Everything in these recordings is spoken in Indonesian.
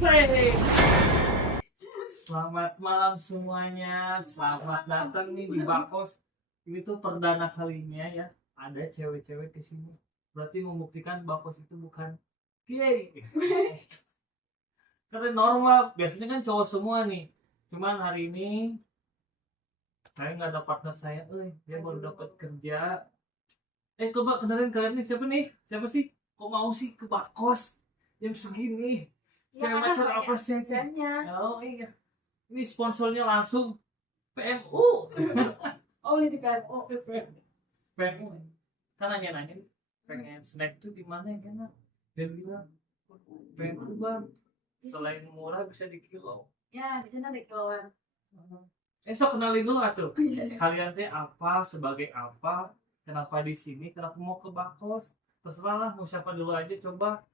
Hey. Selamat malam semuanya, selamat datang nih di Bakos. Ini tuh perdana kalinya ya, ada cewek-cewek ke sini. Berarti membuktikan Bakos itu bukan gay. Karena normal, biasanya kan cowok semua nih. Cuman hari ini saya nggak ada partner saya, dia baru dapat kerja. Coba kenalin kalian nih siapa nih? Siapa sih? Kok mau sih ke Bakos jam segini? Ya, Cewek karena macam banyak apa sih? kerjanya. Oh iya. Ini sponsornya langsung PMU. Oh, ini di PMO. PMU. Kan nanya-nanya pengen snack tuh di mana yang enak? Dia bilang PMU bang. Selain murah bisa di kilo. Ya, di sana ada kiloan. Sok kenalin dulu atuh. Kalian teh apa, sebagai apa, kenapa di sini, kenapa mau ke Bakos? Terserah lah, mau siapa dulu aja coba.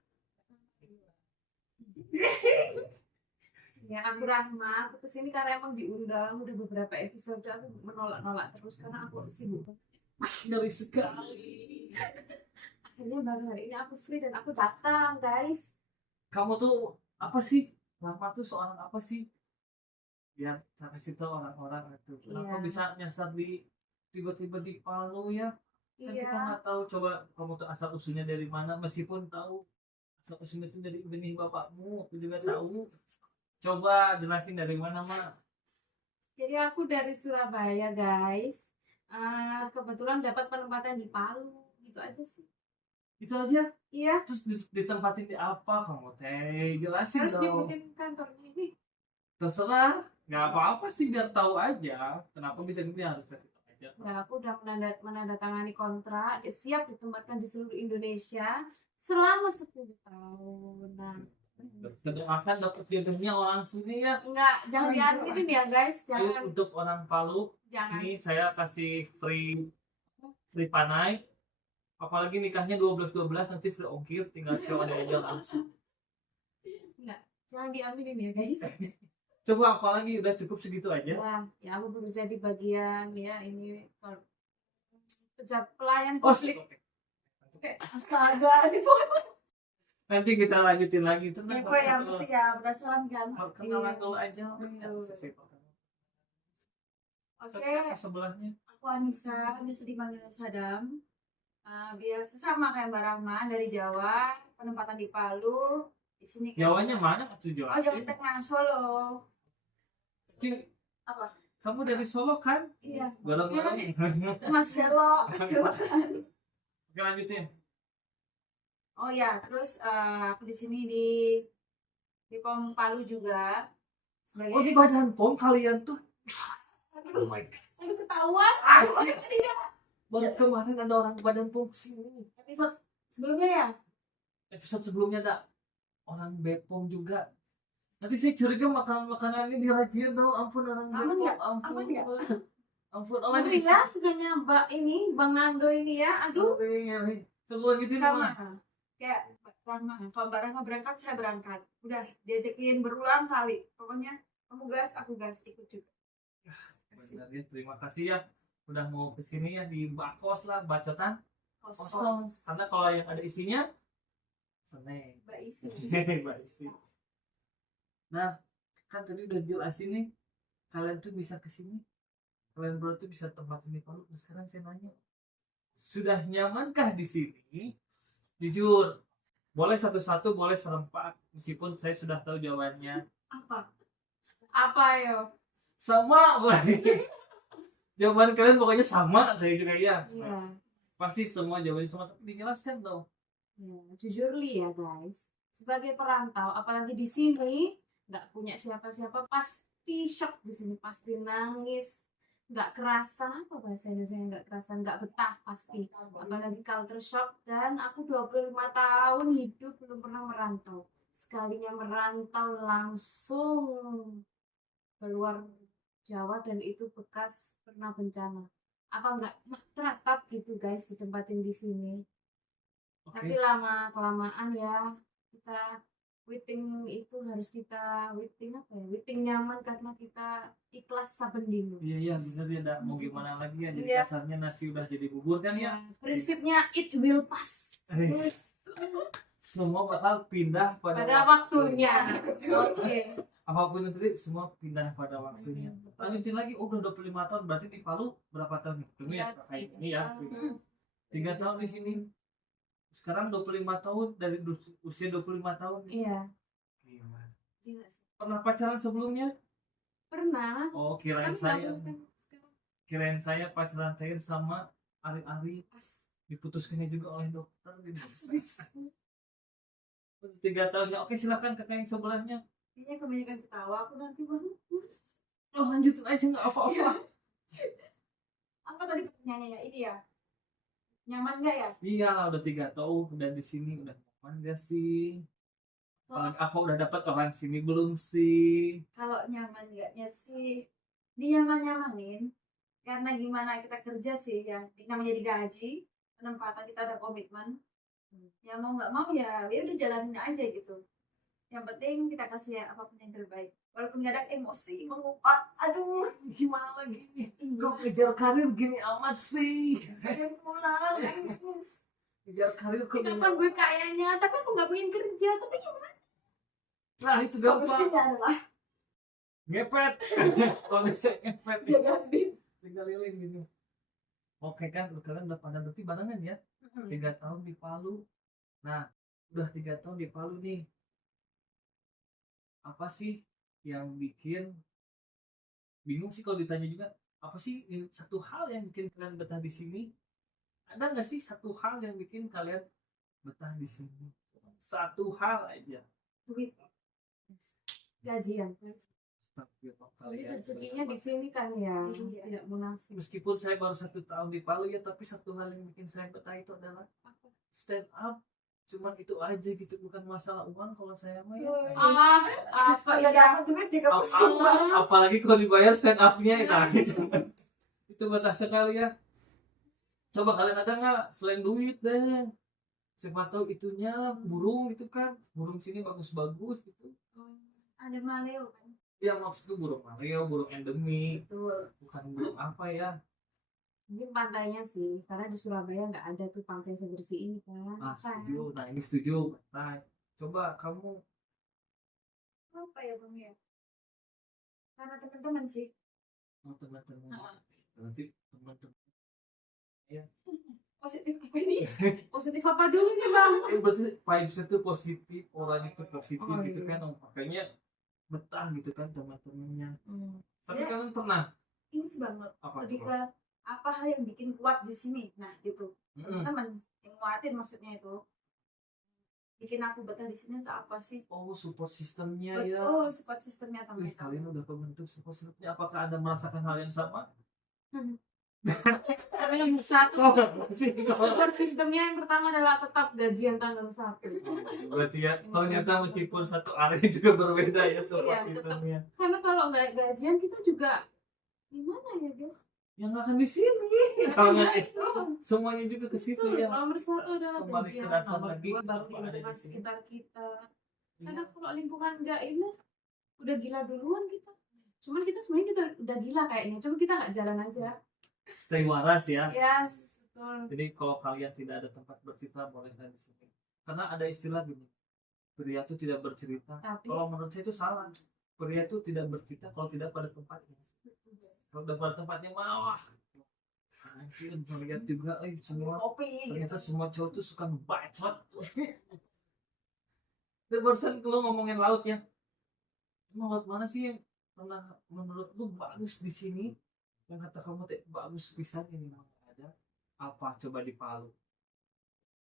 Ya, aku Rahma. Aku kesini karena emang diundang. Udah beberapa episode aku menolak-nolak terus karena aku sibuk. Ngeri sekali. Akhirnya baru hari ini aku free dan aku datang, guys. Kamu tuh apa sih? Rahma tuh seorang apa sih? Biar saya kasih tahu orang-orang itu. Kenapa Iya. bisa nyasar di tiba-tiba di Palu ya? Kan kita Iya. nggak tahu. Coba kamu tuh asal usulnya dari mana? Meskipun tahu asal usulnya itu dari benih bapakmu, aku juga tahu. Coba jelasin dari mana mak? Jadi aku dari Surabaya, guys. Kebetulan dapat penempatan di Palu. Gitu aja sih. Itu aja. Iya. Terus ditempatin di apa kamu teh? Jelasin Harus dong. diikutin kantornya ini. Terserah. Nggak apa-apa sih biar tahu aja. Kenapa bisa gini harus kasih tahu aja. Nah, aku udah menandatangani kontrak, siap ditempatkan di seluruh Indonesia selama 10 tahun. Nah, Doakan dapat jodohnya orang sini ya. enggak, jangan diaminin ya guys, Ayo, jangan, untuk orang Palu, jangan. ini saya kasih free panai. Apalagi nikahnya 12-12 nanti free ongkir, tinggal sewa aja langsung. Enggak, jangan diaminin ya guys. Coba apalagi udah cukup segitu aja. Ya aku bekerja di bagian ya ini pelayan Oh, publik. oke. Astaga, sih Nanti kita lanjutin lagi itu. kepo ya mesti ya, penasaran kan? Kenalan dulu aja. Oke, Sebelahnya. aku Anissa, biasa dipanggil Sadam. Biasa sama kayak Mbak Rahma dari Jawa, penempatan di Palu. Di sini kan. Jawanya mana tuh Oh, Jawa jelasin? Tengah, Solo. Apa? Kamu dari Solo kan? Iya. Bareng-bareng. Mas Selo. Oke lanjutin. Oh ya, terus aku di sini di POM Palu juga sebagai. Oh di Badan POM kalian tuh. Oh my God. Aduh ketahuan. Baru kemarin ada orang Badan POM kesini. Episode sebelumnya ya? Episode sebelumnya ada orang Bepom juga. Nanti saya curiga makanan ini dirajin dong. Ampun orang Aman Bepom. nggak? Ampun. Aman nggak? Ampun. Ngeri ya sukanya Mbak ini, Bang Nando ini ya. Aduh. Sebelum gitu Sama. Kayak Rahma, kalau Mbak Rahma berangkat, saya berangkat. Udah diajakin berulang kali. Pokoknya kamu gas, aku gas, ikut juga. Benar ya, terima kasih ya udah mau kesini ya di Bakos lah, bacotan kosong. Karena kalau yang ada isinya seneng. Mbak Isi. Mbak Isi. Nah, kan tadi udah jelasin nih, kalian tuh bisa kesini, kalian berdua tuh bisa tempatin di Palu. Nah, sekarang saya nanya, sudah nyamankah di sini? Jujur, boleh satu-satu, boleh serempak, meskipun saya sudah tahu jawabannya. Apa yo? Sama berarti. Jawaban kalian pokoknya sama, saya juga ya. Iya. Pasti semua jawabannya sama, tapi dijelaskan dong. Ya, jujur li ya guys, sebagai perantau apalagi di sini nggak punya siapa-siapa pasti shock di sini, pasti nangis, nggak kerasan apa bahasa Indonesia, nggak kerasan, nggak betah pasti, apalagi culture shock. Dan aku 25 tahun hidup belum pernah merantau, sekalinya merantau langsung keluar Jawa dan itu bekas pernah bencana, apa nggak teratap gitu guys ditempatin di sini. Oke. Tapi lama kelamaan ya kita waiting itu harus kita waiting nyaman karena kita ikhlas saben dino. Iya bener ya, mau gimana lagi ya, jadi Iya. kasarnya nasi udah jadi bubur kan ya. Prinsipnya it will pass. Eh. semua bakal pindah pada Pada waktunya. Oke. Apapun itu semua pindah pada waktunya. Lanjutin lagi, udah 25 tahun berarti di Palu berapa tahun nih? Tunggu ya, kayak ini ya. 3 tahun di sini. Sekarang 25 tahun dari usia 25 tahun. Iya. Gila. Gila sih. Pernah pacaran sebelumnya? Pernah. Oh, Tapi nggak mungkin sekarang. kirain saya pacaran terakhir sama Ari-Ari diputuskannya juga oleh dokter gitu. 3 tahun ya. Oke, silakan kakak yang sebelahnya. Kayaknya kebanyakan ketawa aku nanti baru. Oh, lanjutin aja nggak apa-apa. Apa tadi pertanyaannya ya? Ini ya. Nyaman nggak ya? Iya lah, udah 3 tahun udah di sini, udah nyaman gak sih? Apa udah dapat orang sini belum sih? Kalau nyaman nggaknya sih dinyaman-nyamanin karena gimana kita kerja sih ya namanya digaji penempatan kita ada komitmen ya mau nggak mau ya udah jalanin aja gitu yang penting kita kasih ya apapun yang terbaik walaupun kadang emosi mengumpat aduh Gimana lagi? iya Kok ngejar karir gini amat sih? pengen pulang nangis. Ngejar karir kok Kapan gue kayaknya, tapi aku nggak pengen kerja. Tapi gimana? Nah, itu gampang. Solusinya adalah Ngepet. Kalau bisa ngepet. ya ganti Tinggal lilin gitu. Oke kan, kalian udah pada berarti barengan ya? 3 tahun di Palu. Nah, udah 3 tahun di Palu nih. Apa sih yang bikin bingung sih kalau ditanya juga? Apa sih satu hal yang bikin kalian betah di sini? Ada nggak sih satu hal yang bikin kalian betah di sini? Satu hal aja. duit Gajian. Astagfirullah, Jadi kalian. rezekinya di sini kan ya. Iya. Tidak munafik. Meskipun saya baru 1 tahun di Palu ya, tapi satu hal yang bikin saya betah itu adalah stand up. Cuman itu aja gitu, bukan masalah uang kalau saya mah ya. Apa ya ya? dapat duit juga pusing Apalagi kalau dibayar stand up-nya nah, gitu. Itu betah sekali ya. Coba kalian ada nggak selain duit deh? Siapa tahu itunya burung gitu kan, burung sini bagus-bagus gitu. ada maleo kan Ya maksudku burung maleo, burung endemik, betul bukan burung apa ya. Mungkin pantainya sih, karena di Surabaya nggak ada tuh pantai sebersih ini kan. Ah, setuju. Nah, ini setuju. Nah, coba kamu apa ya bang ya karena teman-teman sih mau teman-teman. Nanti teman-teman. positif apa ini Positif apa dulu nih bang? Berarti vibes itu positif, orang itu positif Oh, gitu iya. kan. Makanya betah gitu kan teman-temannya. Hmm. Tapi Ya. kalian pernah ini sih banget apa? lebih ke apa hal yang bikin kuat di sini nah gitu teman yang nguatin maksudnya itu bikin aku betah di sini tuh apa sih Oh, support sistemnya ya. betul support sistemnya Wih, teman kalian udah kebentuk support sistemnya. Apakah Anda merasakan hal yang sama? Tapi nomor satu, sih? support sistemnya yang pertama adalah tetap gajian tanggal 1. Berarti ya, ternyata meskipun satu area juga berbeda ya support Iya, tetap. sistemnya. Karena kalau nggak gajian kita juga gimana ya guys? Yang nggak akan di sini. Kalau nggak itu semuanya juga ke situ Betul, ya. nomor satu adalah Kembali ke gajian, dasar nomor lagi, dua baru apa ada di lingkungan sini. sekitar kita. Karena Iya. kalau lingkungan nggak ini udah gila duluan kita. Cuman kita sebenarnya kita udah gila kayaknya, cuma kita nggak jalan aja. Stay waras ya. Yes, betul. Jadi kalau kalian tidak ada tempat bercerita bolehlah di sini. Karena ada istilah gini, pria itu tidak bercerita. Tapi Kalau menurut saya itu salah. Pria itu tidak bercerita kalau tidak pada tempatnya. Kalau udah pada tempatnya mah, anjir, melihat juga, semua kopi ternyata semua cowok tuh suka ngebacot. Dan barusan lu ngomongin laut ya. Emang laut mana sih yang pernah menurut lu bagus di sini? Yang kata kamu teh bagus pisan ini mah ada. Apa coba di Palu?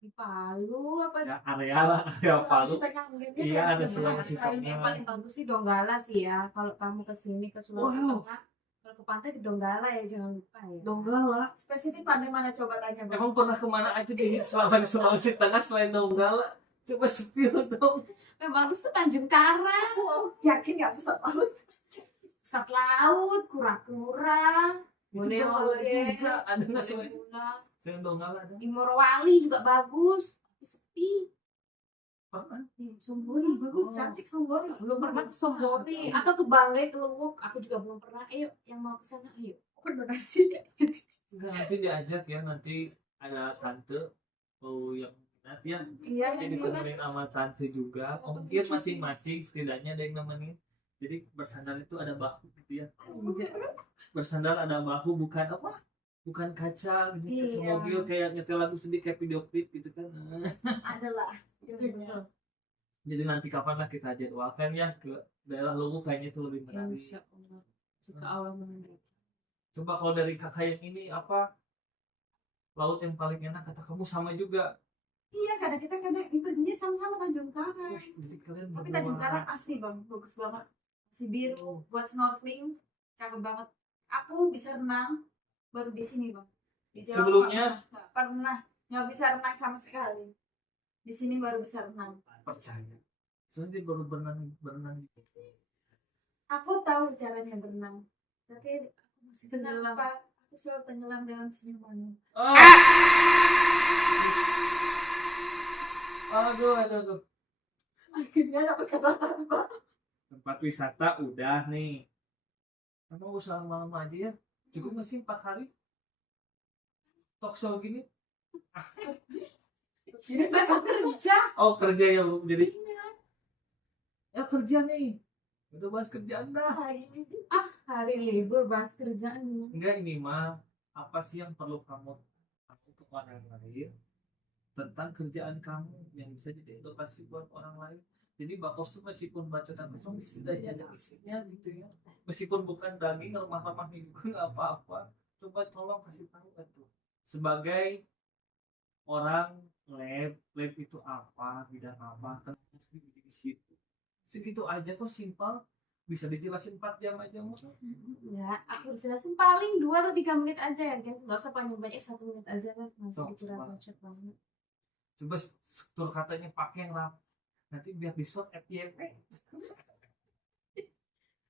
di Palu apa Ya area lah, area Palu. Sulawesi Tengah mungkin ya. Iya, ada ya, Sulawesi kayaknya Tengah. paling bagus sih Donggala sih ya. Kalau kamu kesini ke Sulawesi Wow. Tengah, kalau ke pantai ke Donggala ya jangan lupa ya. Donggala. spesifik pandai mana coba tanya bang Emang pernah kemana aja di selama di Sulawesi Tengah selain Donggala? Coba spill dong. Yang bagus tuh Tanjung Karang, aku yakin nggak pusat laut pusat laut, kura-kura, Itu Boleh Donggala oleh. juga. Ada nggak selain Pula. Donggala ada? Di Morowali juga bagus, tapi sepi. Pernah? Sombori bagus Oh. cantik Sombori Belum pernah ke Sombori atau ke Banggai, ke Luwuk. Aku juga belum pernah. Ayo, yang mau ke sana, ayo. berdonasi Enggak, nanti diajak ya, nanti ada tante yang Nanti ya Iya, jadi ditemenin sama tante juga, mungkin masing-masing setidaknya ada yang nemenin. Jadi bersandar itu ada bahu gitu ya, bersandar ada bahu, bukan apa, bukan kaca gitu, kaca Iya. mobil kayak nyetel lagu sedih kayak video klip gitu kan. adalah gitu. Jadi nanti kapan lah kita jadwalkan ya ke daerah Luwu, kayaknya itu lebih menarik. Insya Allah. Jika Allah menghendaki. Coba kalau dari kakak yang ini apa laut yang paling enak kata kamu? Sama juga. Iya, kadang kita perginya sama-sama Tanjung Karang. Jadi kalian Tapi berdua. Tanjung Karang asli bang, bagus banget. Si biru buat snorkeling, cakep banget. Aku bisa renang baru di sini bang. Di Jawa Sebelumnya? nggak bisa renang sama sekali. Di sini baru bisa renang. Percaya. Soalnya dia baru berenang gitu. Aku tahu caranya berenang, tapi Masih tenggelam. kenapa aku selalu tenggelam dalam senyumanmu? Oh. Aduh. Akhirnya dapat kata-kata. Tempat wisata udah nih. Kamu usah malam aja ya. Cukup nggak sih 4 hari? Talk show gini? Besok kerja. Oh kerja ya Bu. Jadi Iya. ya kerja nih. Udah bahas kerjaan dah. Hari libur bahas kerjaan. Enggak, ini mah apa sih yang perlu kamu untuk orang lain tentang kerjaan kamu yang bisa jadi edukasi buat orang lain. Jadi bakos tuh meskipun bacotan kosong setidaknya ada isinya gitu ya. Meskipun bukan daging remah-remah juga nggak apa-apa. Coba tolong kasih tahu itu. Sebagai orang lab itu apa, bidang apa, kan harus di situ. Segitu aja kok, simpel. Bisa dijelasin 4 jam aja mah. Ya, aku jelasin paling 2 atau 3 menit aja ya guys. Gak usah panjang-panjang, 1 menit aja kan. Masih Sok, dikira coba. bacot banget. Coba struktur katanya pakai yang rap. Nanti biar di short FYP.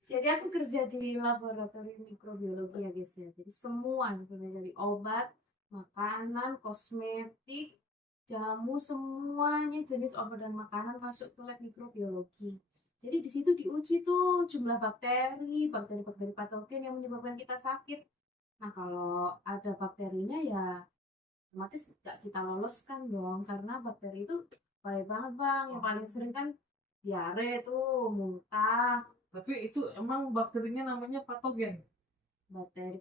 Jadi aku kerja di laboratorium mikrobiologi ya guys ya. Jadi semua mulai dari obat, makanan, kosmetik, jamu, semuanya jenis obat dan makanan masuk ke lab mikrobiologi. Jadi di situ diuji tuh jumlah bakteri patogen yang menyebabkan kita sakit. Nah kalau ada bakterinya ya otomatis nggak kita loloskan dong, karena bakteri itu baik banget bang. Yang paling sering kan diare tuh, muntah, Tapi itu emang bakterinya namanya patogen. bakteri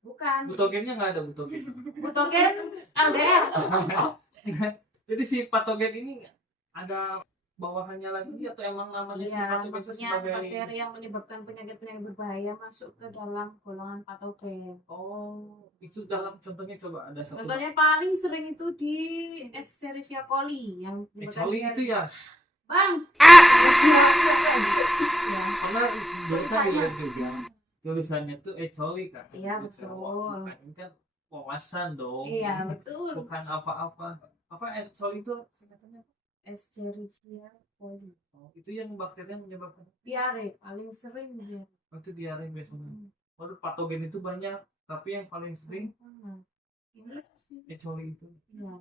bukan Butogennya nggak ada butogen. butogen LDR. Jadi si patogen ini ada bawahannya lagi atau emang namanya si Iya, patogen itu maksudnya sebagai bakteri yang menyebabkan penyakit-penyakit berbahaya masuk ke dalam golongan patogen. oh itu dalam contohnya coba ada satu. Contohnya paling sering itu di Escherichia coli yang Coli itu ya. Bang. Ya. Karena barusan dilihat juga tulisannya tuh coli kan. Iya, Gitu. betul. Bukan, ini kan wawasan dong. Iya, betul. Bukan apa-apa. Apa coli itu singkatannya apa? Escherichia coli. Oh, itu yang bakteri yang menyebabkan. Diare paling sering dia. Oh, itu diare biasanya. Waduh, patogen itu banyak, tapi yang paling sering Nah, ini coli itu. ya.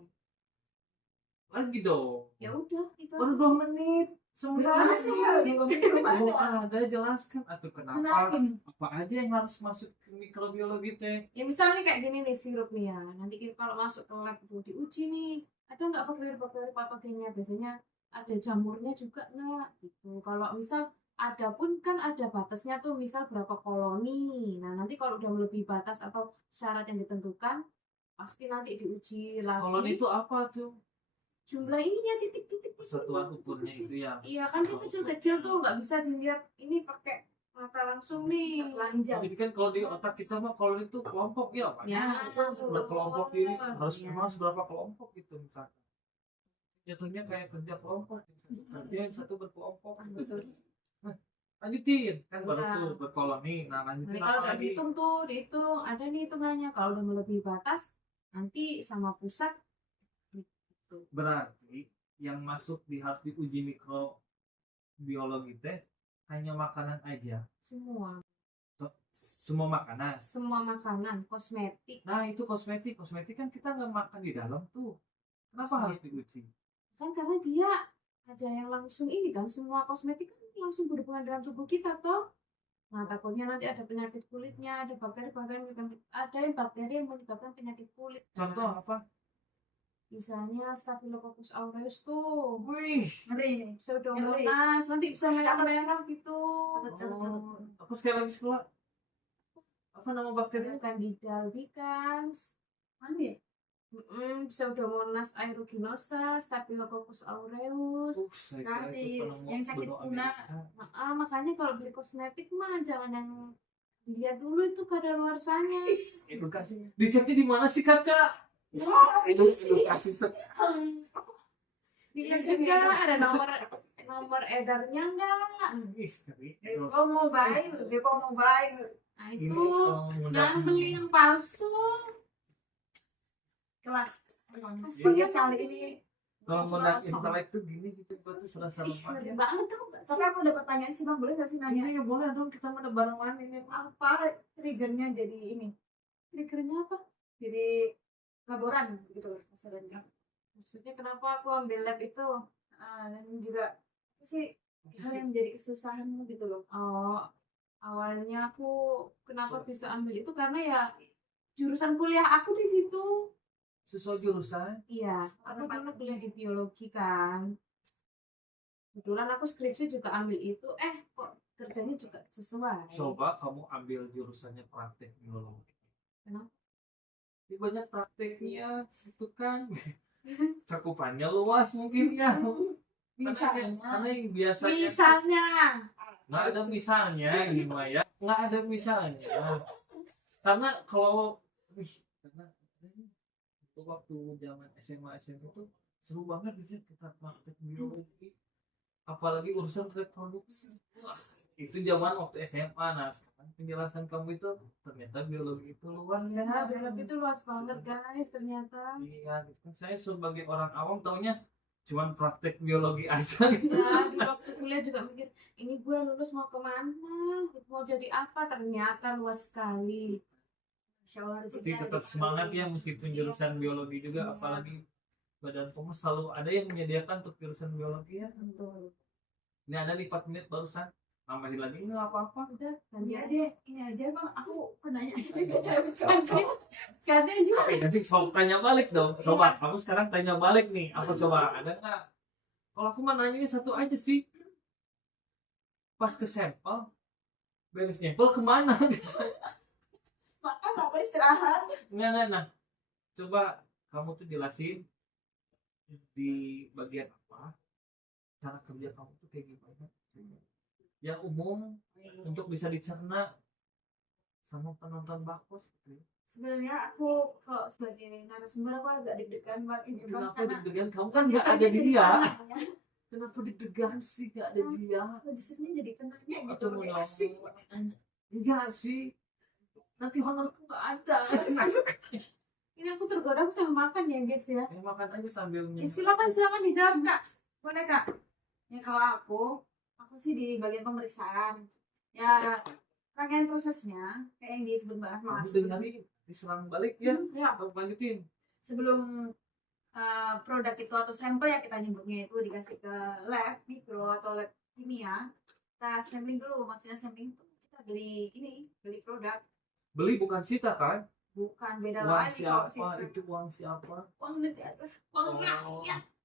Lagi dong. Ya udah itu. Baru 2 menit. Gimana Sebentar. sih di Oh, ada jelaskan atau kenapa? Apa aja yang harus masuk ke mikrobiologi teh? Ya misalnya kayak gini nih sirup nih ya. Nanti kita kalau masuk ke lab tuh diuji nih. Ada nggak bakteri-bakteri patogennya? Biasanya ada jamurnya juga nggak gitu. Kalau misal ada pun kan ada batasnya tuh, misal berapa koloni. Nah nanti kalau udah melebihi batas atau syarat yang ditentukan, pasti nanti diuji lagi. Koloni itu apa tuh? Jumlah ininya titik-titik. Persatuan ukurnya itu ya. Iya kan dia kecil-kecil tuh, nggak bisa dilihat ini pakai mata langsung nih. Telanjang. Jadi kan kalau di otak kita mah koloni itu kelompok ya, Pak. Ya, Berkelompok ini harus Iya. memang seberapa kelompok gitu misalkan. Jatuhnya kayak kerja kelompok. Kerja yang satu berkelompok. Betul. Lanjutin kan baru Iya. tuh berkoloni. Nah lanjutin Nanti kalau apa udah lagi? dihitung tuh, dihitung, ada nih hitungannya. Kalau udah melebihi batas, nanti sama pusat gitu. Berarti yang masuk harus diuji mikrobiologi teh hanya makanan aja. Semua Semua makanan. makanan, kosmetik. Nah itu kosmetik kan kita nggak makan di dalam tuh. Kenapa harus diuji? Kan karena dia ada yang langsung ini kan, semua kosmetik kan langsung berhubungan dengan tubuh kita toh. Nah takutnya nanti ada penyakit kulitnya, ada bakteri yang menyebabkan penyakit kulit. Contoh apa? Misalnya Staphylococcus aureus tuh, Wih. Ngeri nih. Pseudomonas, nanti bisa merah-merah gitu. Catat. Aku sekali lagi sekolah. Apa nama Ada bakterinya? Candida albicans, Mana ya? Pseudomonas aeruginosa, Staphylococcus aureus. Saya kira Kardis, itu penemu yang sakit benua tuna. Amerika. Makanya kalau beli kosmetik mah jangan yang dilihat dulu itu kadaluarsanya. Edukasi. Diceknya di mana sih kakak? Wah, Itu edukasi Dilihat juga ada nomor edarnya enggak. Depo Mobile. Nah itu jangan beli yang palsu. Kelas. Kasihan Podcast kali nanti. ini. kalau cuma modal kosong. intelek tuh gini gitu berarti sudah Ih, salah ngeri ya. banget tau gak sih? Tapi aku ada pertanyaan sih bang, boleh gak sih nanya? Iya ya boleh dong kita mana barengan ini. Apa triggernya jadi ini? Triggernya apa? Jadi laboran gitu loh masalahnya. Maksudnya kenapa aku ambil lab itu? Dan juga apa sih hal yang jadi kesusahanmu gitu loh. Oh, awalnya aku kenapa bisa ambil itu karena ya jurusan kuliah aku di situ. Sesuai jurusan. Iya, aku dulu kuliah di biologi kan. Kebetulan aku skripsi juga ambil itu. Kok kerjanya juga sesuai. Coba kamu ambil jurusannya praktek biologi. Kenapa? Ya, banyak prakteknya itu kan. Cakupannya luas mungkin ya. Karena yang biasanya Misalnya, nggak ada misalnya gimana ya, nggak ada misalnya. Karena kalau karena itu waktu zaman SMA SMP itu seru banget gitu kita praktek biologi, apalagi urusan reproduksi. Wah, itu zaman waktu SMA. Nah sekarang penjelasan kamu itu ternyata biologi itu luas ya biologi itu luas banget guys ternyata. iya gitu kan. Saya sebagai orang awam taunya cuman praktek biologi aja gitu. Ya, di waktu kuliah juga mikir, ini gue lulus mau kemana? Mau jadi apa? Ternyata luas sekali. Tapi tetap semangat ya meskipun jurusan biologi juga, Iya. apalagi Badan POM selalu ada yang menyediakan untuk jurusan biologi ya. Betul. Ini ada nih 4 menit barusan, nambahin lagi nggak apa-apa. Udah, ganti Iya aja. deh, ini aja bang, aku penanya Ganti aja. Oke, nanti coba tanya balik dong. Coba kamu sekarang tanya balik nih. Apa coba ada nggak? Kalau aku mah nanya satu aja sih. Pas ke sampel, beres nyampel kemana gitu. Makan apa istirahat? Nggak. Nah, coba kamu tuh jelasin di bagian apa cara kerja kamu tuh kayak gimana. Yang umum untuk bisa dicerna sama penonton bakos gitu. Sebenarnya aku kalau sebagai narasumber aku agak deg-degan buat ini bang, Kenapa karena deg-degan? Kamu kan nggak ada dia. Kenapa deg-degan sih nggak ada dia? Produsernya jadi penanya gitu, Atau lebih mau asik. enggak sih? Nanti honorku nggak ada. Ini aku tergoda, aku sama makan ya guys ya. Ya makan aja sambil Silakan dijawab kak. Boleh kak? Ya kalau aku sih di bagian pemeriksaan. Ya rangkaian prosesnya kayak yang disebut Mbak Rahma. Kamu dengerin diserang balik ya. Ya. Kamu lanjutin. Sebelum produk itu atau sampel ya kita nyebutnya itu dikasih ke lab mikro atau lab kimia, kita sampling dulu. Maksudnya sampling itu kita beli produk, Beli bukan sita kan? bukan beda Uang lagi kalau siapa? sih Itu uang siapa? uang negara.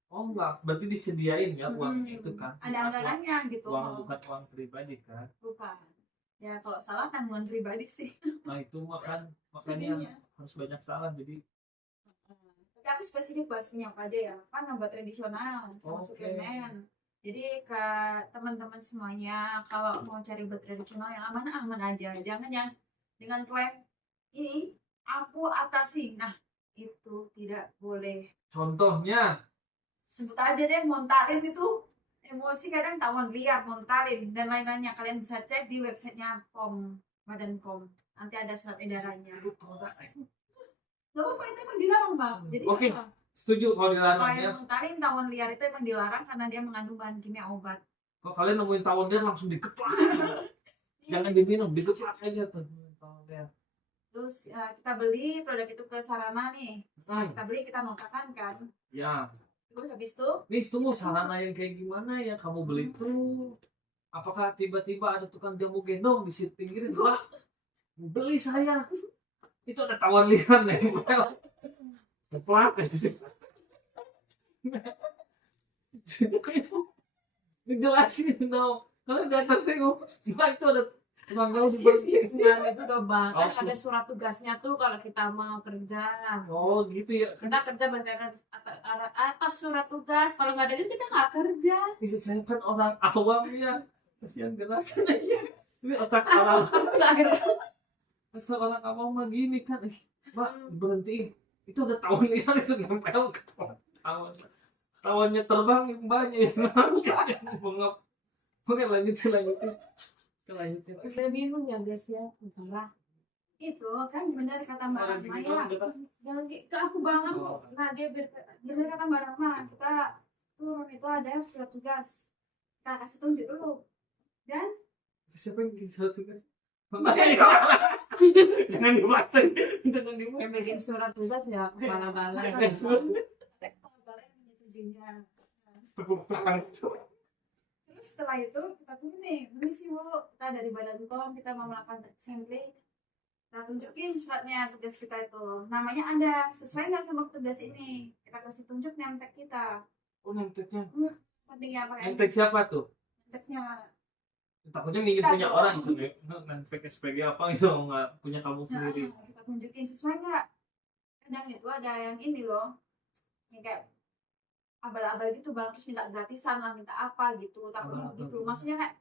Oh enggak, berarti disediain ya uangnya itu kan? Ada anggarannya gitu. Uang bukan uang pribadi kan? Bukan. Ya kalau salah tanggungan pribadi sih. Nah itu makanya Sedihnya. harus banyak salah jadi. Tapi aku spesifik bahas minyak aja ya, kan obat tradisional sama Oke. suplemen. Jadi ke teman-teman semuanya, kalau mau cari obat tradisional yang aman-aman aja, jangan yang dengan klaim ini aku atasi. Nah itu tidak boleh. Contohnya, Sebut aja deh, montalin itu emosi kadang tawon liar, montalin dan lain-lainnya. Kalian bisa cek di websitenya POM, Badan POM. Nanti ada surat edarannya. Gak apa-apa, itu emang dilarang bang. Jadi Oke. apa? setuju kalau dilarang Klien ya. montalin tawon liar itu emang dilarang karena dia mengandung bahan kimia obat. Kalau kalian nemuin tawon liar langsung dikeplak. Jangan diminum, dikeplak aja tuh tawon liar. Terus kita beli produk itu ke sarana nih. Setelah Hmm. kita beli kita notakan kan. Ya, Terus habis itu nih tunggu sarana yang kayak gimana ya kamu beli tuh? Apakah tiba-tiba ada tukang jamu gendong di situ pinggirin? Pak, beli saya. Itu ada tawon liar nempel. Keplak. Dijelasin dong. Karena datang saya Mbak itu ada tanggal seperti Nah, itu udah bang, kan Apa? ada surat tugasnya tuh kalau kita mau kerja. Oh gitu ya. Kita kerja berdasarkan atas surat tugas. Kalau nggak ada itu kita nggak kerja. Bisa saya kan orang awam ya. Kasihan gerasan aja. Ini otak orang. Nggak kerja. Otak orang awam mah gini kan. Mbak berhenti. Itu ada tahunnya itu nempel ke tahun. Tahunnya terbang mbaknya yang bengap. Oke lanjutin. Udah bingung ya guys ya. Parah. Itu kan benar kata Mbak Rahma ya. Jangan ke aku banget kok. Nah dia Benar kata Mbak Rahma, kita turun itu ada surat tugas. Kita kasih tunjuk dulu. Dan Siapa yang bikin surat tugas? Jangan dibaca. Jangan dibaca. yang bikin surat tugas ya bala-bala. kepala yang menyetujuinya. Tepuk tangan. Terus setelah itu kita turun nih, ini sih Bu, kita dari Badan POM kita mau melakukan sampling. Kita tunjukin suratnya tugas kita itu. Namanya ada, sesuai nggak sama tugas ini? Kita kasih tunjuk name tag kita. Oh nemteknya. Pentingnya apa kan? Nemtek siapa tuh? Tagnya. Takutnya ingin punya orang tuh nih. Nemtek SPG apa itu nggak punya kamu Nah, sendiri. kita tunjukin sesuai nggak? Kadang itu ada yang ini loh, yang kayak abal-abal gitu bang, terus minta gratisan lah, minta apa gitu, takutnya Abal-abal gitu. gitu. Maksudnya kayak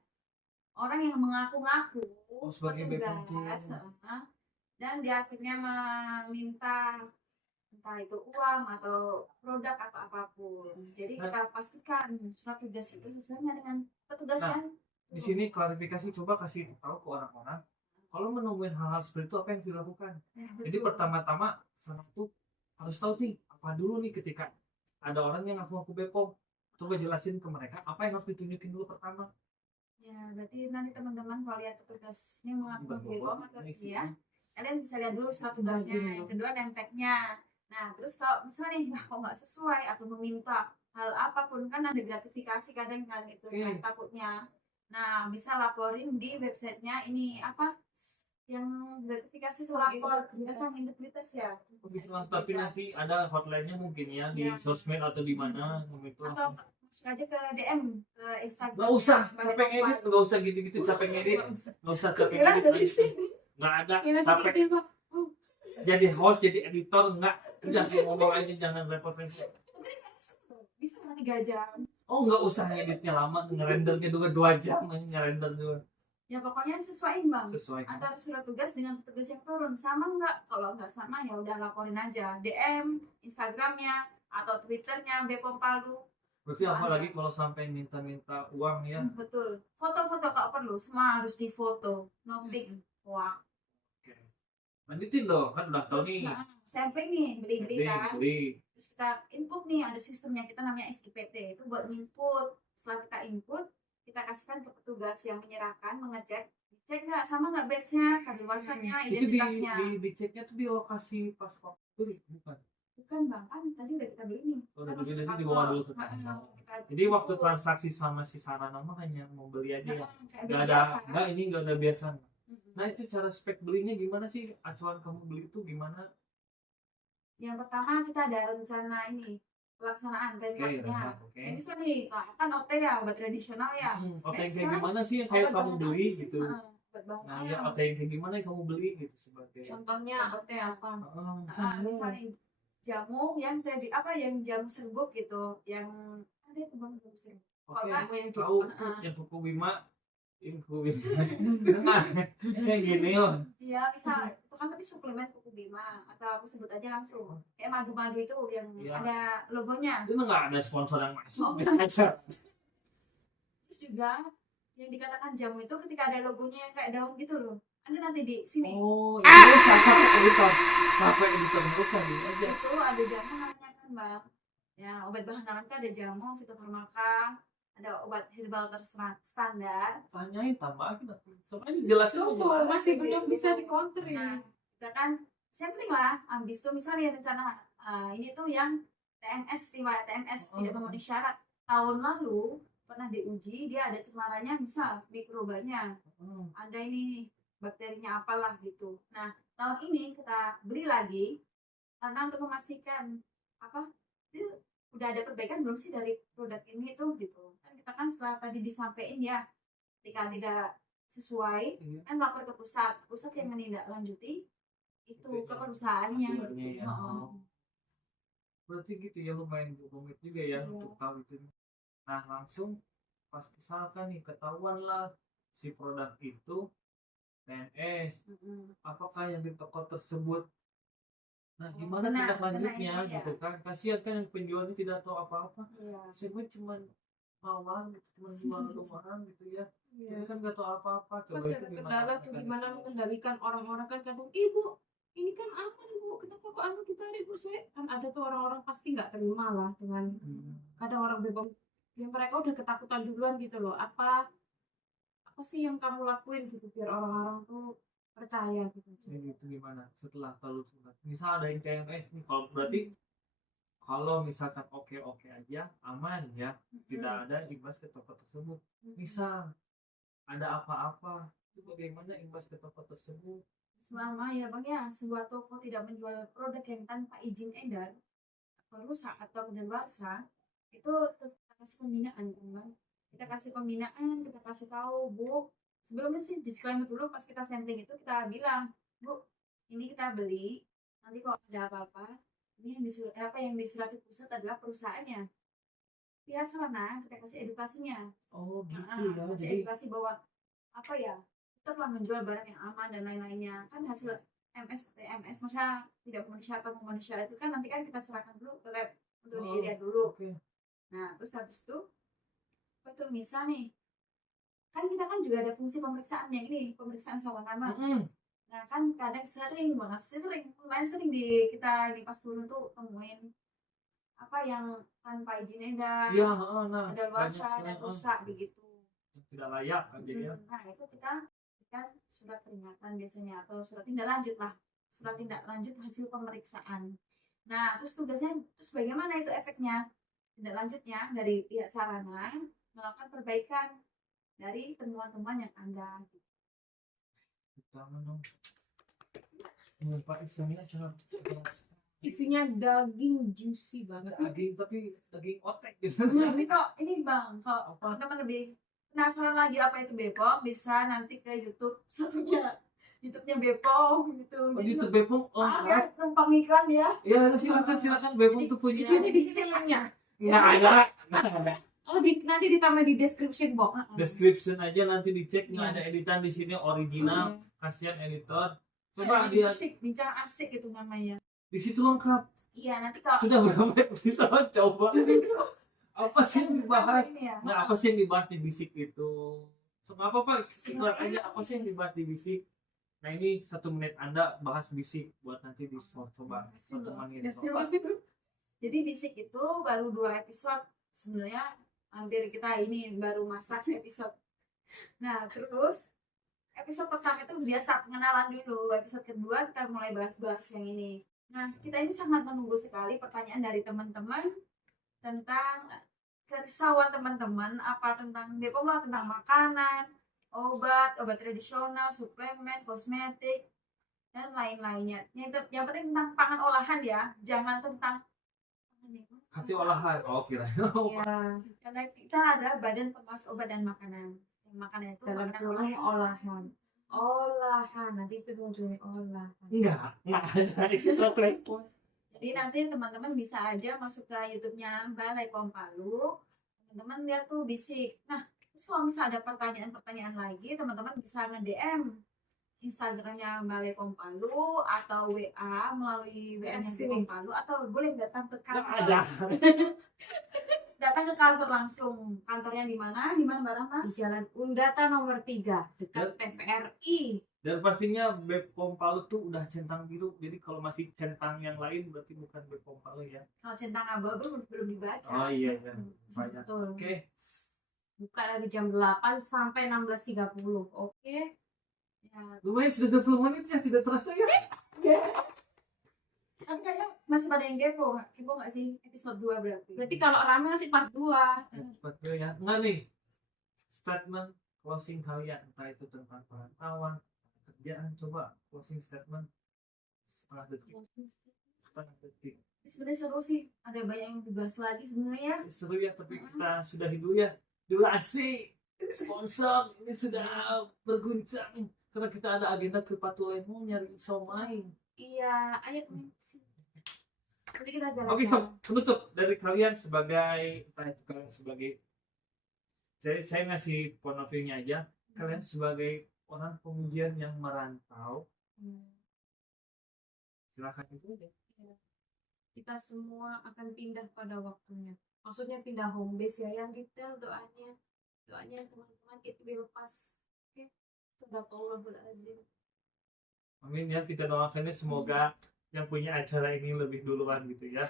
orang yang mengaku-ngaku Sebagai petugas, BPOM. dan dia akhirnya meminta entah itu uang atau produk atau apapun. Jadi Nah. kita pastikan surat tugas itu sesuai nggak dengan petugasnya. Di sini klarifikasi coba kasih tahu ke orang-orang. Kalau menemuin hal-hal seperti itu apa yang dilakukan? Ya, Jadi betul. pertama-tama satu harus tahu nih apa dulu nih ketika ada orang yang ngaku BPOM. Coba jelasin ke mereka apa yang harus ditunjukin dulu pertama. Ya, berarti nanti teman-teman kalau lihat petugasnya mengaku Bukan BPOM atau isi. ya, kalian bisa lihat dulu surat tugasnya. Yang kedua name tag-nya. Nah, terus kalau misalnya nih, kok nggak sesuai atau meminta hal apapun kan ada gratifikasi kadang kan itu kan takutnya. Nah, bisa laporin di websitenya ini apa? Yang gratifikasi itu lapor kesan integritas ya. Tapi nanti ada hotline-nya mungkin ya di Ya. sosmed atau di mana itu. Atau masuk aja ke DM ke Instagram. Nggak usah Badan capek POM. ngedit, nggak usah gitu-gitu capek ngedit, nggak usah capek Kira ngedit. dari sini. Nggak ada Ini capek sedikit pak. jadi host jadi editor nggak, jangan ngomong aja jangan repot-repot. Tapi kan bisa 3 jam. Oh nggak usah ngeditnya lama, ngerendernya juga 2 jam ngerender juga Ya pokoknya sesuaiin bang. sesuai. Antara surat tugas dengan petugas yang turun sama nggak? Kalau nggak sama ya udah laporin aja DM Instagramnya atau Twitternya Bepom Palu. Berarti apalagi kalau sampai minta-minta uang ya. Betul. Foto-foto kalau perlu semua harus difoto. No pic. Wah. Oke. Lanjutin dong, kan udah tahu Terus nih. sampling nih beli-beli kan. Beli. Terus kita input nih ada sistemnya kita namanya SIPT itu buat input. Setelah kita input kita kasihkan ke petugas yang menyerahkan mengecek cek nggak sama nggak badge-nya, kadaluarsanya, Itu di identitasnya. diceknya tuh di lokasi pas waktu beli, bukan? Bukan bang, kan tadi udah kita beli nih. Oh, udah Kita beli, masuk nanti ke dibawa kantor. dulu ke kantor. Kita Jadi waktu input. transaksi sama si Sarana mah hanya mau beli aja ya. Kayak Nggak beli ada, biasa. nggak ini nggak ada biasa. Mm-mm. Nah itu cara spek belinya gimana sih? Acuan kamu beli itu gimana? Yang pertama kita ada rencana ini pelaksanaan benchmarknya. Oke. Yang bisa nih, kan OT ya, obat tradisional ya. Oke kayak Biasa. gimana sih yang kayak Obat kamu bahan beli alam sih, gitu? obat bahan Nah ya alam. oke yang kayak gimana yang kamu beli gitu sebagai. Contohnya OT apa? Misalnya jamu yang tadi apa yang jamu serbuk gitu, yang ada itu bang jamu serbuk. Oke. Kamu yang Tahu yang kuku Bima. Yang gini loh. Iya bisa, itu kan tapi suplemen kuku Bima atau aku sebut aja langsung kayak madu-madu itu yang Iya. ada logonya. Itu nggak ada sponsor yang masuk. Oh. Aja. Terus juga yang dikatakan jamu itu ketika ada logonya yang kayak daun gitu loh, ada nanti di sini. Oh, itu capek editor. Capek editor nggak usah gini aja. Itu ada jamu namanya kan bang, ya obat bahan alam itu ada jamu fitofarmaka, ada obat herbal standar. Tanyain tambahin aku. Coba ini jelasin. Tunggu, masih belum bisa dikonter Nah ini. kita kan sampling lah, habis itu misalnya rencana ini tuh yang TNS, riwayat TNS tidak memenuhi syarat. Tahun lalu pernah diuji, dia ada cemarannya, misal mikrobanya, ada ini bakterinya apalah gitu. Nah tahun ini kita beli lagi karena untuk memastikan apa itu udah ada perbaikan belum sih dari produk ini tuh gitu kan. Kita kan setelah tadi disampaikan ya, ketika tidak sesuai Iya. kan lapor ke pusat yang menindaklanjuti itu ke perusahaannya gitu. Aduannya ya. Heeh. Oh. Berarti gitu ya, lumayan rumit juga ya Iya. untuk tahu itu. Nah langsung pas misalkan nih ketahuan lah si produk itu PNS, Mm-mm. apakah yang di toko tersebut, nah Oh, gimana kena- tindak kena lanjutnya ini ya. gitu kan, kasihan kan yang penjualnya tidak tahu apa-apa, Iya. saya cuma mawar gitu, cuma jual doang gitu ya, Iya. jadi kan nggak tahu apa-apa. Coba Masih itu ada gimana kendala tuh gimana mekanismenya? mengendalikan orang-orang kan kadang, ibu ini kan aman bu, kenapa kok anu ditarik bu, saya kan ada tuh orang-orang pasti nggak terima lah dengan kadang orang bebas yang mereka udah ketakutan duluan gitu loh, apa sih yang kamu lakuin gitu biar orang-orang tuh percaya gitu. Ini gitu gimana setelah tahu surat misal ada yang TMS nih, kalau berarti kalau misalkan oke aja aman ya, tidak ada imbas ke toko tersebut. Misal ada apa-apa, itu bagaimana imbas ke toko tersebut? Selama ya bang ya sebuah toko tidak menjual produk yang tanpa izin edar atau rusak atau kadaluarsa, itu kita kasih pembinaan kan bang. Kita kasih pembinaan, kita kasih tahu bu, sebelumnya sih disclaimer dulu pas kita sampling itu kita bilang bu ini kita beli, nanti kalau ada apa-apa ini yang disurati pusat adalah perusahaannya. Pihak sana kita kasih edukasinya. Oh gitu ya, Kasih jadi edukasi bahwa apa ya, tetaplah menjual barang yang aman dan lain-lainnya kan. Hasil TMS masa tidak memenuhi syarat atau memenuhi syarat itu kan nanti kan kita serahkan dulu ke lab untuk Oh, dilihat dulu. oke. Nah terus habis itu apa tuh misal nih, kan kita kan juga ada fungsi pemeriksaan yang ini, pemeriksaan sarana. Nah kan kadang sering banget, lumayan sering kita di pas turun tuh temuin apa yang tanpa izin edar, Iya, nah ada luasa banyak dan sekali, rusak begitu. yang tidak layak aja ya. Nah itu kita kan surat peringatan biasanya atau surat tindak lanjut lah, surat tindak lanjut hasil pemeriksaan. Nah terus tugasnya, terus bagaimana itu efeknya tindak lanjutnya dari pihak sarana melakukan perbaikan dari temuan-temuan yang ada. Pertama dong. Pak isinya sangat Isinya daging juicy banget. daging, tapi daging otek gitu. Ini kok ini bang, kalau teman-teman lebih penasaran lagi apa itu Bepom, bisa nanti ke YouTube satunya, YouTube-nya Bepom gitu. Oh, Jadi itu Bepom ya lengkap. numpang iklan ya. Ya silakan Bepom tuh punya. Di sini linknya. Nggak ada. Oh nanti ditambah di description box. Description aja nanti dicek, nggak Iya. ada editan di sini original. Kasihan editor. Coba Coba dia asik, bincang asik itu namanya. di situ lengkap. Iya nanti kalau Sudah berapa episode coba? Apa sih yang dibahas? ini ya. Nah, apa sih yang dibahas di bisik itu? So, apa singkat aja, apa sih yang dibahas di bisik? Nah ini 1 menit Anda bahas bisik buat nanti di coba pertemuan Ya, siap. Jadi bisik itu baru 2 episode sebenarnya, hampir kita ini baru masak episode. Nah terus episode pertama itu biasa pengenalan dulu, episode kedua kita mulai bahas-bahas yang ini. Nah kita ini sangat menunggu sekali pertanyaan dari teman-teman tentang kerisauan teman-teman, apa tentang Bepom lah, tentang makanan, obat tradisional, suplemen, kosmetik dan lain-lainnya. Yang penting tentang pangan olahan ya, jangan tentang hati olahan. Oh kira. Iya. karena kita ada Badan Pengawas Obat dan Makanan. Yang makanan itu Dalam makanan kurung olahan. Nanti itu munculnya olahan. Enggak ada itu repot. Jadi nanti teman-teman bisa aja masuk ke YouTube-nya Balai Pom Palu. Teman-teman lihat tuh bisik. Nah, terus kalau misalnya ada pertanyaan-pertanyaan lagi, teman-teman bisa nge-DM Instagramnya Balai Pom Palu atau WA melalui WA-nya Sini. Balai Pom Palu, atau boleh datang ke Enggak kantor. ada. Datang ke kantor langsung. Kantornya di mana? Di mana Barang Mas? Di Jalan Undata nomor 3 dekat TVRI. Dan pastinya Bepom Palu tuh udah centang biru. Jadi kalau masih centang yang lain berarti bukan Bepom Palu ya. Kalau centang abu-abu belum dibaca. Oh iya ya. Banyak. Betul. Oke. Buka dari jam 8 sampai 16.30. Oke. Ya, Lumayan sudah 20 menit ya, tidak terasa ya. tapi kayaknya masih pada yang kepo nggak sih episode 2 berarti? Berarti kalau rame nanti part 2. Betul ya. Enggak nih. Statement closing kalian, entah itu tentang perantauan, kerjaan, coba closing statement setengah detik. setengah detik. Sebenarnya seru sih, ada banyak yang dibahas lagi sebenarnya. Seru ya, tapi kita sudahi dulu ya. Durasi sponsor ini sudah berguncang karena kita ada agenda ke Patu Lemo nyari somai. Iya, ayo temen sini. Nanti kita jalan. Oke, penutup dari kalian sebagai entah itu kalian sebagai saya ngasih point of view-nya aja. Kalian sebagai orang pengujian yang merantau, silakan itu aja. Kita semua akan pindah pada waktunya. Maksudnya pindah home base ya, yang detail doanya teman-teman itu dilepas. Oke, Sadaqallahul azim. Amin ya, kita doakannya semoga yang punya acara ini lebih duluan gitu ya.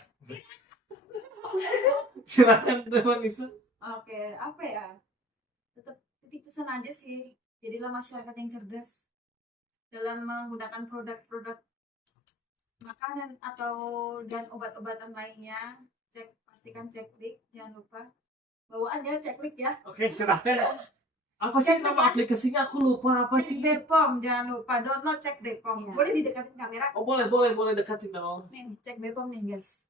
Silakan teman Isu. Oke, apa ya? Tetap titik pesan aja sih. Jadilah masyarakat yang cerdas dalam menggunakan produk-produk makanan atau dan obat-obatan lainnya. Pastikan ceklik, jangan lupa. Bawaannya ceklik ya. Oke, silakan. Apa sih nama aplikasinya? Aku lupa apa Cek sih? Bepom, jangan lupa download Cek Bepom. Iya. Boleh didekatin kamera? Oh, boleh dekatin dong. Nih, Cek Bepom nih guys.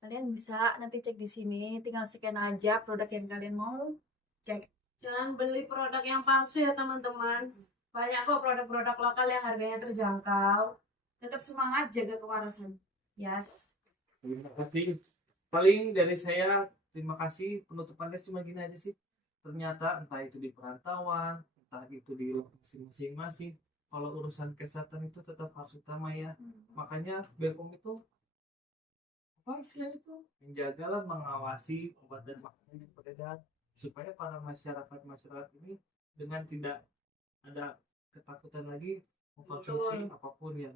Kalian bisa nanti cek di sini, tinggal scan aja produk yang kalian mau cek. Jangan beli produk yang palsu ya teman-teman. Banyak kok produk-produk lokal yang harganya terjangkau. Tetap semangat, jaga kewarasan. Yes. Terima kasih. Paling dari saya terima kasih. Penutupannya cuma gini aja sih. Ternyata entah itu di perantauan, entah itu di lokasi masing-masing, kalau urusan kesehatan itu tetap harus utama ya. Makanya Bepom itu apa istilahnya itu menjagalah, mengawasi obat dan makanan yang beredar supaya para masyarakat ini dengan tidak ada ketakutan lagi mengkonsumsi apapun ya.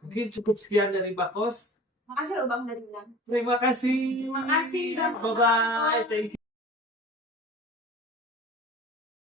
Mungkin cukup sekian dari Bakos. Makasih loh Bang dari Bilang. Terima kasih. Terima kasih, dan Bye bye. Thank you.